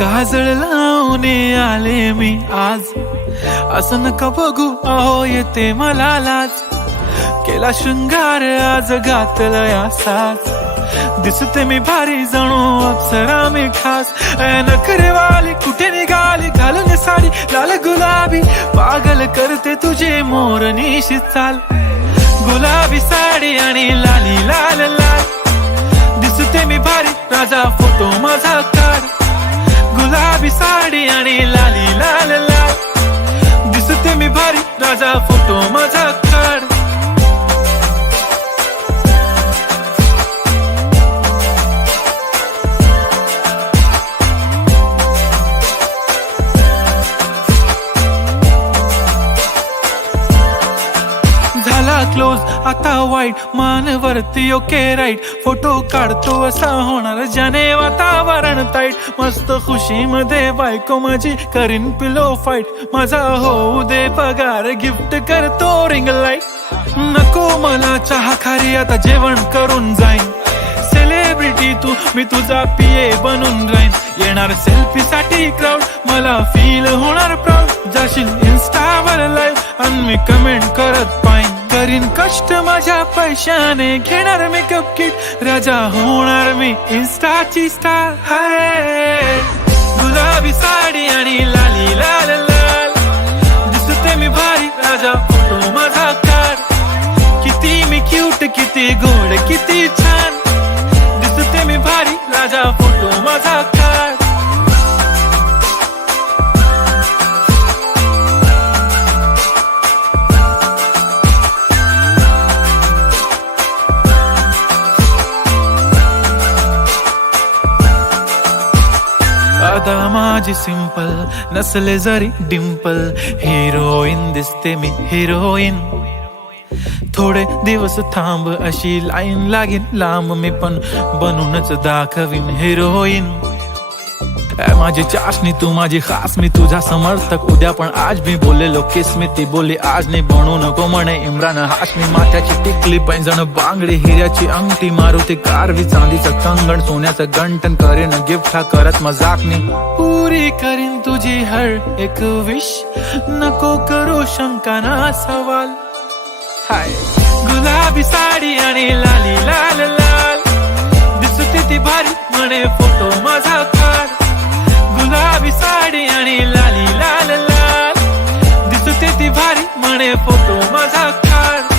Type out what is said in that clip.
काजळ लावून आले मी आज, असं नका बघू अहो येते मला लाज. केला शृंगार आज घातलाय असाच, दिसते मी भारी जणू अप्सरा मी खास. नखरेवाली कुठे निघाली घालून साडी लाल गुलाबी, पागल करते तुझे मोरनीशी चाल. गुलाबी साडी आणि लाली लाल लाल, दिसते मी भारी राजा फोटो माझा काढ. गुलाबी साडी आणि लाली लाल लाल, दिसते मी भारी राजा फोटो माझा काढ. झाला क्लोज आता वाईट, मानवरती ओके राईट. फोटो काढतो असा होणार ज्याने वातावरण ताईट. मस्त खुशी मध्ये बायको माझी करीन पिलो फाईट. माझा होऊ दे पगार गिफ्ट करतो रिंग लाईट. नको मला चहा खारी आता जेवण करून जाईन. सेलिब्रिटी तू मी तुझा पिये बनून राहीन. येणार सेल्फी साठी क्राऊड मला फील होणार प्राऊड. जाशील इन्स्टावर लाईव्ह आणि मी कमेंट करत पाईन. करीन कष्ट माझ्या पैशाने घेणार मेकअप किट. राजा होणार मी इन्स्टाची स्टार. हाय गुलाबी साडी आणि लाली लाल लाल, दिसते मी भारी राजा फोटो माझा काढ. किती मी क्यूट किती गोड किती छान, दिसते मी भारी राजा फोटो माझा काढ. आता माझी सिंपल नसले जरी डिंपल, हिरोईन दिसते मी हिरोईन. थोडे दिवस थांब अशी लाईन लागेल लांब, मी पण बनूनच दाखवीन हिरोईन. माझी चाशनी तू माझी खास, मी तुझा समर्थक उद्या पण आज. मी बोललेलो किस मी ती बोली आज नाही. बनू नको म्हणे इम्रान हाशमी. माथ्याची टिकली पैंजण बांगडी, हिऱ्याची अंगठी, मारुती कारवी, चांदीचं कंगण, सोन्याचं गंटन. करीन गिफ्ट हा करत मजाकनी. पुरी करीन तुझी हर एक विश, नको करू शंका ना सवाल. हाय गुलाबी साडी आणि लाली लाल लाल, दिसते ती भारी म्हणे फोटो माझा काढ. गुलाबी साडी आणि लाली लाल लाल, दिसते ती भारी म्हणे फोटो माझा काढ.